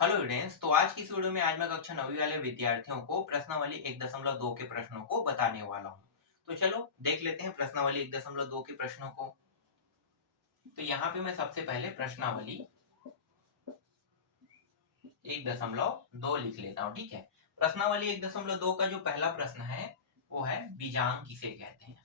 Hello students. तो आज की इस वीडियो में आज मैं कक्षा 9वीं वाले विद्यार्थियों को प्रश्नावली 1.2 के प्रश्नों को बताने वाला हूं। तो चलो देख लेते हैं प्रश्नावली 1.2 के प्रश्नों को। तो यहाँ पे मैं सबसे पहले प्रश्नावली 1.2 लिख लेता हूँ। ठीक है, प्रश्नावली 1.2 का जो पहला प्रश्न है वो है बीजांक किसे कहते हैं।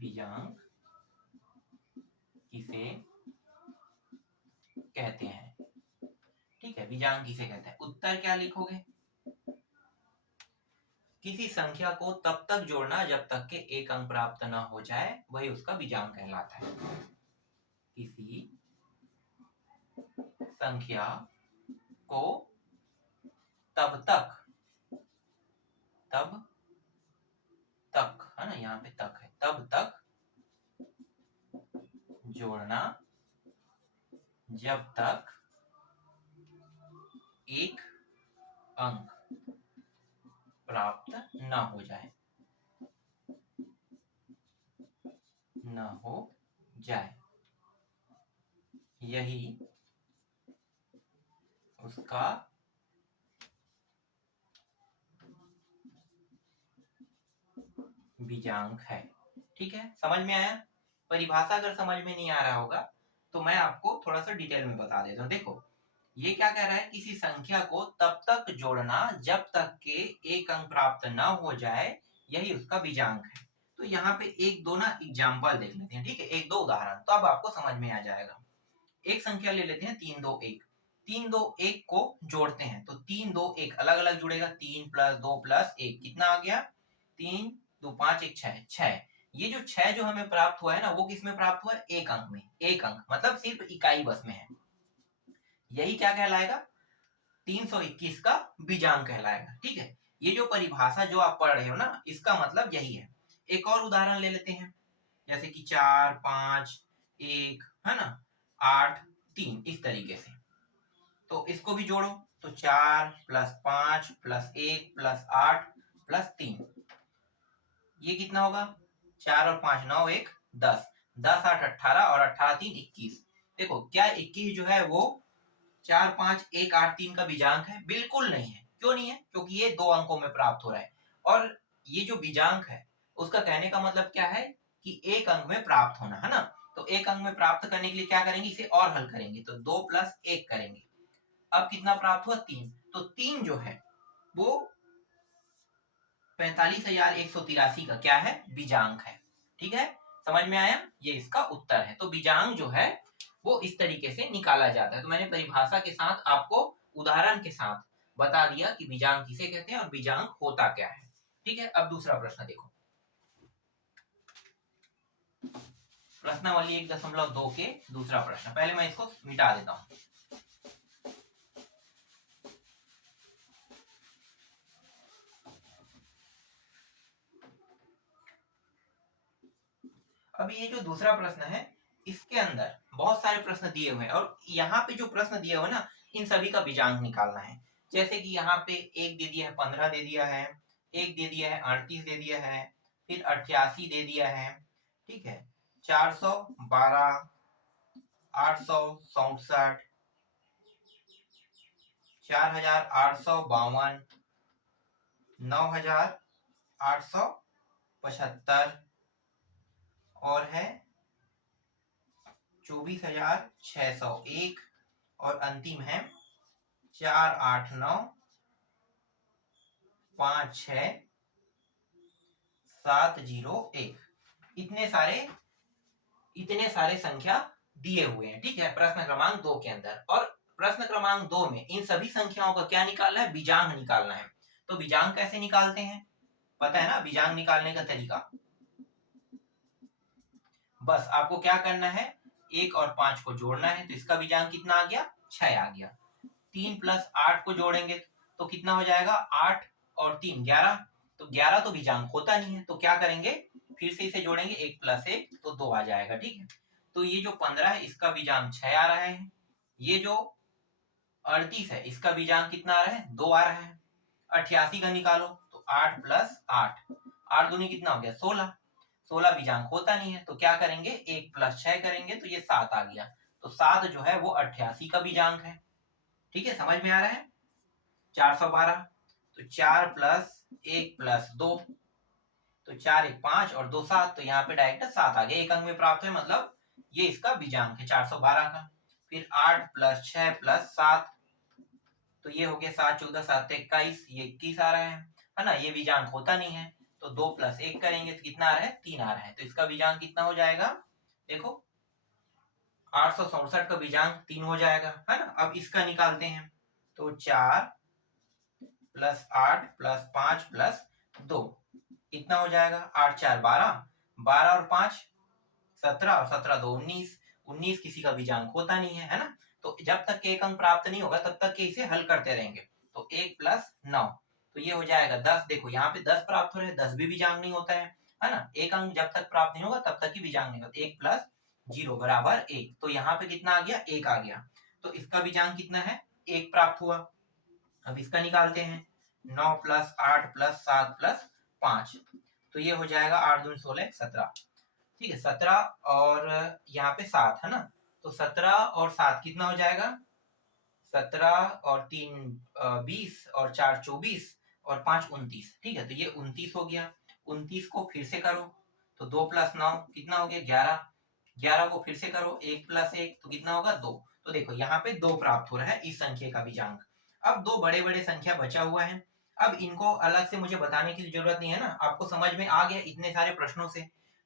बीजांक किसे कहते हैं। ठीक है, बीजांक किसे कहते हैं। उत्तर क्या लिखोगे? किसी संख्या को तब तक जोड़ना जब तक के एक अंक प्राप्त न हो जाए, वही उसका बीजांक कहलाता है। किसी संख्या को तब तक है ना, यहाँ पे तक है, तब तक जोड़ना जब तक एक अंक प्राप्त न हो जाए, यही उसका बीजांक है। ठीक है, समझ में आया? परिभाषा अगर समझ में नहीं आ रहा होगा तो मैं आपको थोड़ा सा डिटेल में बता देता हूँ। देखो, ये क्या कह रहा है, किसी संख्या को तब तक जोड़ना जब तक के एक अंक प्राप्त न हो जाए, यही उसका बीजांक है। तो यहाँ पे एक दो ना एग्जाम्पल देख लेते हैं। ठीक है, एक दो उदाहरण, तो अब आपको समझ में आ जाएगा। एक संख्या ले लेते हैं 3 2 1। 3 2 1 को जोड़ते हैं तो 3 2 1 अलग अलग जुड़ेगा। 3 + 2 + 1 कितना आ गया? 3 2 5 1 6। ये जो 6 जो हमें प्राप्त हुआ है ना, वो किस में प्राप्त हुआ है? एक अंक में। एक अंक मतलब सिर्फ इकाई बस में है। यही क्या कहलाएगा? 321 का बीजांक कहलाएगा। ठीक है, ये जो परिभाषा जो आप पढ़ रहे हो ना, इसका मतलब यही है। एक और उदाहरण ले लेते हैं, जैसे कि 4 5 1 है ना, 8 3, इस तरीके से। तो इसको भी जोड़ो तो 4 + 5 + 1 + 8 + 3, ये कितना होगा? 4 और 5 9 1 10, 10 8 18 और 18 3 21। देखो, क्या 21 जो है वो 4 5 1 8 3 का बीजांक है? बिल्कुल नहीं है। क्यों नहीं है? क्योंकि ये दो अंकों में प्राप्त हो रहा है। और ये जो बीजांक है उसका कहने का मतलब क्या है कि एक अंक में प्राप्त होना, है ना। तो एक अंक में प्राप्त करने के लिए क्या करेंगे, इसे और हल करेंगे तो 2 + 1 करेंगे। अब कितना प्राप्त हुआ? 3। तो 3 जो है वो 45,183 का क्या है? बीजांक है। ठीक है, समझ में आया? ये इसका उत्तर है। तो बीजांक जो है वो इस तरीके से निकाला जाता है। तो मैंने परिभाषा के साथ आपको उदाहरण के साथ बता दिया कि बीजांक किसे कहते हैं और बीजांक होता क्या है। ठीक है, अब दूसरा प्रश्न देखो। प्रश्नावली 1.2 के दूसरा प्रश्न, पहले मैं इसको मिटा देता हूं। अभी ये जो दूसरा प्रश्न है, इसके अंदर बहुत सारे प्रश्न दिए हुए हैं और यहाँ पे जो प्रश्न दिए हुए ना, इन सभी का बीजांक निकालना है। जैसे कि यहाँ पे एक दे दिया है 15 दे दिया है, एक दे दिया है 38 दे दिया है, फिर 88 दे दिया है। ठीक है, 412, 867, 4852, 9875 और है 24,601 और अंतिम है 48956 701। इतने सारे संख्या दिए हुए हैं। ठीक है, प्रश्न क्रमांक 2 के अंदर। और प्रश्न क्रमांक 2 में इन सभी संख्याओं का क्या निकालना है? बीजांक निकालना है। तो बीजांक कैसे निकालते हैं? पता है ना बीजांक निकालने का तरीका? बस आपको क्या करना है, 1 और 5 को जोड़ना है तो इसका बीजांक कितना आ गया? 6 आ गया। 3 + 8 को जोड़ेंगे तो कितना हो जाएगा? 8 और 3 11। तो 11 तो बीजांक होता नहीं है, तो क्या करेंगे, फिर से इसे जोड़ेंगे, 1 + 1 तो 2 आ जाएगा। ठीक है, तो ये जो 15 है इसका बीजांक 6 आ रहा है। ये जो 38 है इसका बीजांक कितना आ रहा है? 2 आ रहा है। 88 का निकालो तो 8 + 8, 8 दूनी कितना हो गया? 16। 16 बीजांक होता नहीं है तो क्या करेंगे, 1 + 6 करेंगे तो ये 7 आ गया। तो 7 जो है वो 88 का बीजांक है। ठीक है, समझ में आ रहा है? 412, तो 4 प्लस 1 प्लस 2, तो 4 1 5 और 2 7, तो यहाँ पे डायरेक्ट 7 आ गया, एक अंक में प्राप्त है, मतलब ये इसका बीजांक है 412 का। फिर 8 प्लस 6 प्लस 7, तो ये हो गया 7 14 7 21, ये 21 आ रहा है ना, ये बीजांक होता नहीं है, तो 2 प्लस 1 करेंगे तो कितना आ रहा है, 3 आ रहा है, तो इसका बीजांक कितना हो जाएगा, देखो 867 का बीजांक 3 हो जाएगा, है ना। अब इसका निकालते हैं, तो 4 प्लस 8 प्लस 5 प्लस 2, कितना हो जाएगा, 8 4 12, 12 और 5 17, और 17 2 19, 19 किसी का बीजांक होता नहीं है ना। तो जब तक के एक अंक प्राप्त नहीं होगा तब तक के इसे हल करते रहेंगे, तो 1 प्लस 9, तो ये हो जाएगा 10, देखो यहाँ पे 10 प्राप्त हो रहे हैं, 10 भी बीजांक नहीं होता है ना, एक अंक जब तक प्राप्त नहीं होगा तब तक ही बीजांक नहीं होता, 1 प्लस 0 बराबर 1, तो यहाँ पे कितना आ गया, 1 आ गया, तो इसका बीजांक कितना है, 1 प्राप्त हुआ। अब इसका निकालते हैं, 9 प्लस 8 प्लस 7 प्लस 5, तो ये हो जाएगा 8 दूनी 16 17, ठीक है, 17 और यहाँ पे 7 है ना, तो 17 और 7 कितना हो जाएगा, 17 और 3 20 और 4 24 और 5 29, ठीक है, तो ये 29 हो गया। 29 को फिर से करो, तो 2 प्लस 9 कितना हो गया, 11, 11 को फिर से करो, 1 प्लस 1 तो कितना होगा, 2, तो देखो यहाँ पे 2 प्राप्त हो रहा है इस संख्या का बीजांक। अब दो बड़े बड़े संख्या बचा हुआ है, अब इनको अलग से मुझे बताने की जरूरत नहीं है ना, आपको समझ में आ गया इतने सारे प्रश्नों से,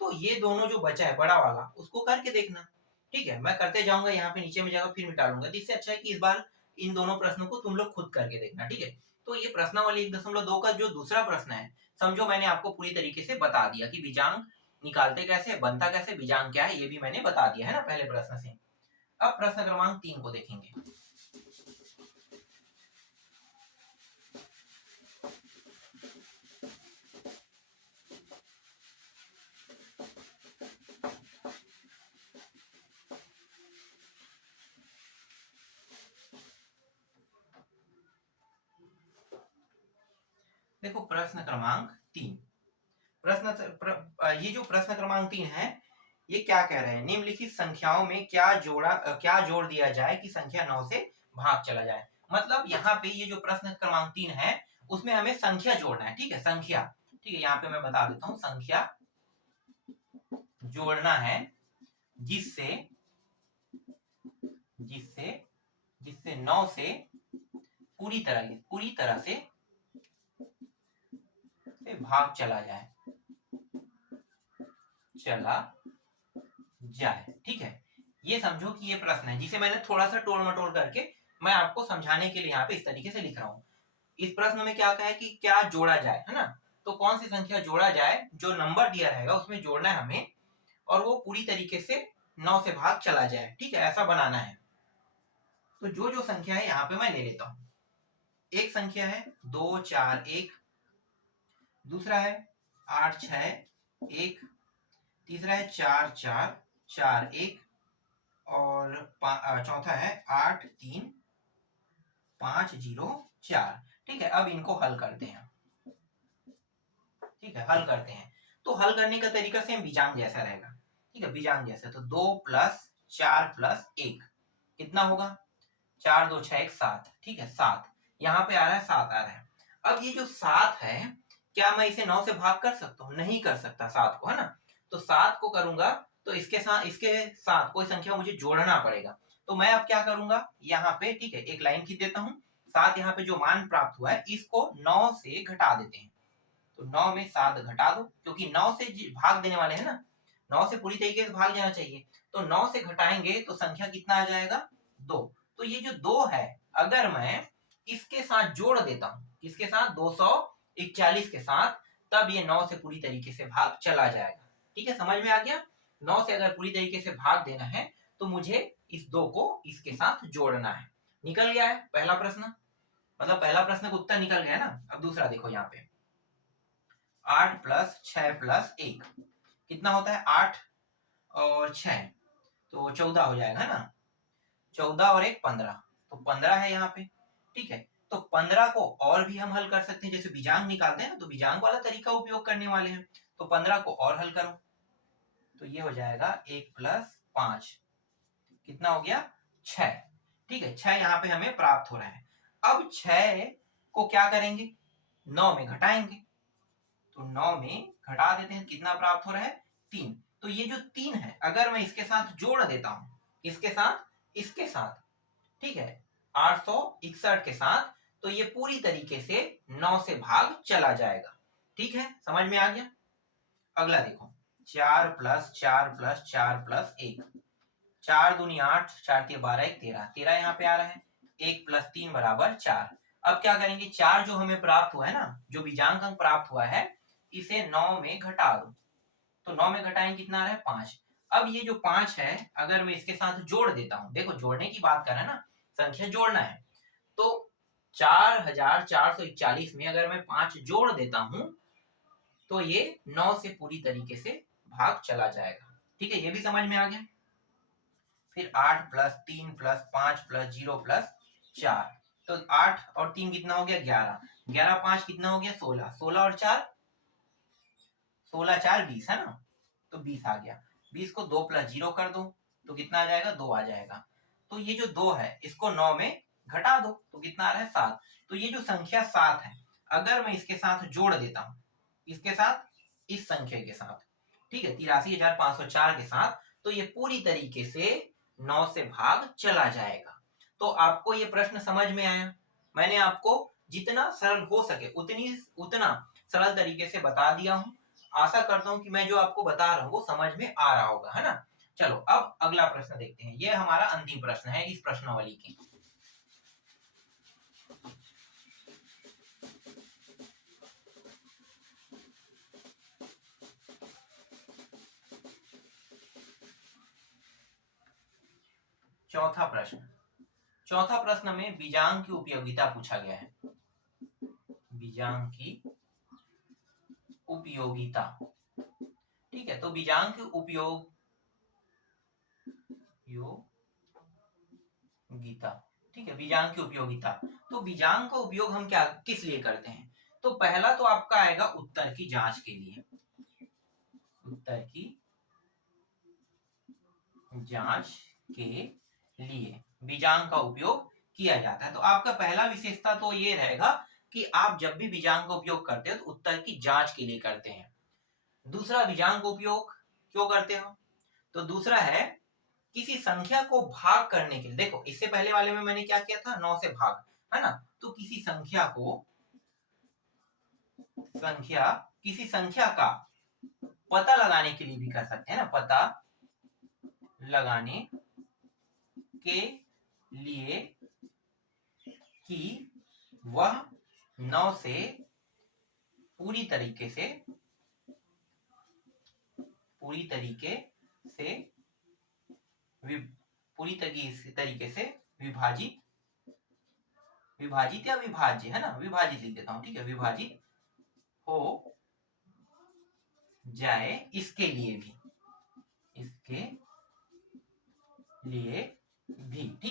तो ये दोनों जो बचा है बड़ा वाला उसको करके देखना, ठीक है, मैं करते जाऊंगा, यहाँ पे नीचे में जाकर फिर मिटा लूंगा, इससे अच्छा है कि इस बार इन दोनों प्रश्नों को तुम लोग खुद करके देखना, ठीक है। तो ये प्रश्नावली 1.2 का जो दूसरा प्रश्न है, समझो मैंने आपको पूरी तरीके से बता दिया कि बीजांक निकालते कैसे, बनता कैसे, बीजांक क्या है, ये भी मैंने बता दिया है ना पहले प्रश्न से। अब प्रश्न क्रमांक 3 को देखेंगे। देखो प्रश्न क्रमांक 3, ये जो प्रश्न क्रमांक 3 है, ये क्या कह रहे हैं, निम्नलिखित संख्याओं में क्या जोड़ दिया जाए कि संख्या 9 से भाग चला जाए, मतलब यहाँ पे ये जो प्रश्न क्रमांक 3 है उसमें हमें संख्या जोड़ना है, ठीक है, संख्या, ठीक है, यहाँ पे मैं बता देता हूँ, संख्या जोड़ना है जिससे जिससे जिससे 9 से पूरी तरह से भाग चला जाए, ठीक है। ये समझो कि ये प्रश्न है जिसे मैंने थोड़ा सा टोल मटोल करके मैं आपको समझाने के लिए यहाँ पे इस तरीके से लिख रहा हूँ। इस प्रश्न में क्या कहा है कि क्या जोड़ा जाए, है ना, तो कौन सी संख्या जोड़ा जाए, जो नंबर दिया रहेगा उसमें जोड़ना है हमें, और वो पूरी तरीके से 9 से भाग चला जाए, ठीक है, ऐसा बनाना है। तो जो जो संख्या है यहाँ पे मैं ले लेता हूँ। एक संख्या है 2 4 1, दूसरा है 8 6 1, तीसरा है 4 4 4 1, और चौथा है 8 3 5 0 4, ठीक है। अब इनको हल करते हैं, ठीक है, हल करते हैं, तो हल करने का तरीका सेम बीजांक जैसा रहेगा, ठीक है, बीजांक जैसा, तो 2 प्लस 4 प्लस 1 कितना होगा, 4 2 6 1 7, ठीक है, 7 यहाँ पे आ रहा है, 7 आ रहा है। अब ये जो 7 है, क्या मैं इसे 9 से भाग कर सकता हूँ, नहीं कर सकता 7 को, है ना, तो 7 को करूंगा तो इसके साथ कोई संख्या मुझे जोड़ना पड़ेगा, तो मैं अब क्या करूंगा, यहाँ पे, ठीक है, एक लाइन खींच देता हूँ, 7 यहाँ पे जो मान प्राप्त हुआ है इसको 9 से घटा देते हैं, तो 9 में 7 घटा दो, क्योंकि 9 से भाग देने वाले हैं ना, 9 से पूरी तरीके से भाग जाना चाहिए, तो 9 से घटाएंगे तो संख्या कितना आ जाएगा, 2, तो ये जो 2 है अगर मैं इसके साथ जोड़ देता हूं, किसके साथ, 241 के साथ, तब ये 9 से पूरी तरीके से भाग चला जाएगा, ठीक है, समझ में आ गया। 9 से अगर पूरी तरीके से भाग देना है तो मुझे इस 2 को इसके साथ जोड़ना है। निकल गया है पहला प्रश्न, मतलब पहला प्रश्न का उत्तर निकल गया ना। अब दूसरा देखो, यहाँ पे 8 प्लस 6 प्लस 1 कितना होता है, 8 और 6 तो 14 हो जाएगा ना, 14 और 1 15, तो 15 है यहाँ पे, ठीक है, तो 15 को और भी हम हल कर सकते हैं, जैसे बीजांक निकालते हैं ना, तो बीजांक वाला तरीका उपयोग करने वाले हैं, तो 15 को और हल करो, तो ये हो जाएगा 1 प्लस 5 कितना हो गया, 6, ठीक है, 6 यहाँ पे हमें प्राप्त हो रहा है। अब 6 को क्या करेंगे, 9 में घटाएंगे, तो 9 में घटा देते हैं, कितना प्राप्त हो रहा है, 3। तो ये जो 3 है अगर मैं इसके साथ जोड़ देता हूं, इसके साथ, इसके साथ, ठीक है, 861 के साथ, तो ये पूरी तरीके से 9 से भाग चला जाएगा। ठीक है, समझ में आ गया। अगला देखो, 4 प्लस 4 प्लस 4 प्लस 1, 4 दूनी 8, 4 तीन 12, 1 13, 13 यहाँ पे आ रहा है, 1 प्लस 3 बराबर 4। अब क्या करेंगे, 4 जो हमें प्राप्त हुआ है ना, जो बीजांक अंक प्राप्त हुआ है, इसे 9 में घटा दो, तो 9 में घटाएंगे कितना आ रहा है, 5। अब ये जो 5 है अगर मैं इसके साथ जोड़ देता हूं, देखो जोड़ने की बात कर रहे हैं ना, संख्या जोड़ना है, तो 4441 में अगर मैं 5 जोड़ देता हूं तो ये 9 से पूरी तरीके से भाग चला जाएगा। ठीक है, ये भी समझ में आ गया। फिर 8 प्लस 3 प्लस 5 प्लस 0 प्लस 4, तो 8 और 3 कितना हो गया, 11, 11 5 कितना हो गया, 16, 16 और 4, 16 4 20 है ना, तो 20 आ गया। 20 को 2 प्लस 0 कर दो तो कितना आ जाएगा, 2 आ जाएगा। तो ये जो 2 है इसको 9 में घटा दो तो कितना आ रहा है, 7। तो ये जो संख्या 7 है अगर मैं इसके साथ जोड़ देता हूं, इसके साथ, इस संख्या के साथ, ठीक है, 83,504 के साथ, तो ये पूरी तरीके से 9 से भाग चला जाएगा। तो आपको ये प्रश्न समझ में आया। मैंने आपको जितना सरल हो सके उतना सरल तरीके से बता दिया हूं। आशा करता हूं कि मैं जो आपको बता रहा हूं वो समझ में आ रहा होगा, है ना। चलो अब अगला प्रश्न देखते हैं, ये हमारा अंतिम प्रश्न है इस प्रश्नावली की। चौथा प्रश्न, चौथा प्रश्न में बीजांक की उपयोगिता पूछा गया है। बीजांक की उपयोगिता, ठीक है, तो बीजांक की उपयोगिता, ठीक है, बीजांक की उपयोगिता। तो बीजांक का उपयोग हम क्या किस लिए करते हैं, तो पहला तो आपका आएगा उत्तर की जांच के लिए, उत्तर की जांच के लिए बीजांक का उपयोग किया जाता है। तो आपका पहला विशेषता तो ये रहेगा कि आप जब भी बीजांक का उपयोग करते हो तो उत्तर की जांच के लिए करते हैं। दूसरा, बीजांक का उपयोग क्यों करते हो, तो दूसरा है किसी संख्या को भाग करने के लिए। देखो इससे पहले वाले में मैंने क्या किया था, 9 से भाग, है ना, तो किसी संख्या का पता लगाने के लिए भी कर सकते हैं ना, पता लगाने के लिए कि वह 9 से पूरी तरीके से विभाजित या विभाज्य, है ना, विभाजित लिख देता हूं, ठीक है, विभाजित हो जाए, इसके लिए भी, ठीक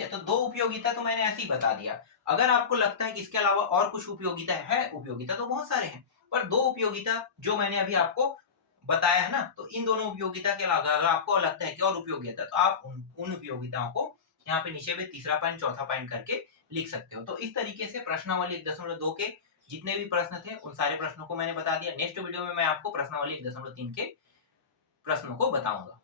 है। तो दो उपयोगिता तो मैंने ऐसे ही बता दिया। अगर आपको लगता है कि इसके अलावा और कुछ उपयोगिता तो बहुत सारे हैं, पर दो उपयोगिता जो मैंने अभी आपको बताया है ना, तो इन दोनों उपयोगिता के अलावा अगर आपको लगता है कि और उपयोगिता, तो आप उन उपयोगिताओं को यहाँ पे नीचे में तीसरा पॉइंट चौथा पॉइंट करके लिख सकते हो। तो इस तरीके से प्रश्नावली 1.2 के जितने भी प्रश्न थे उन सारे प्रश्नों को मैंने बता दिया। नेक्स्ट वीडियो में मैं आपको प्रश्नावली 1.3 के प्रश्नों को बताऊंगा।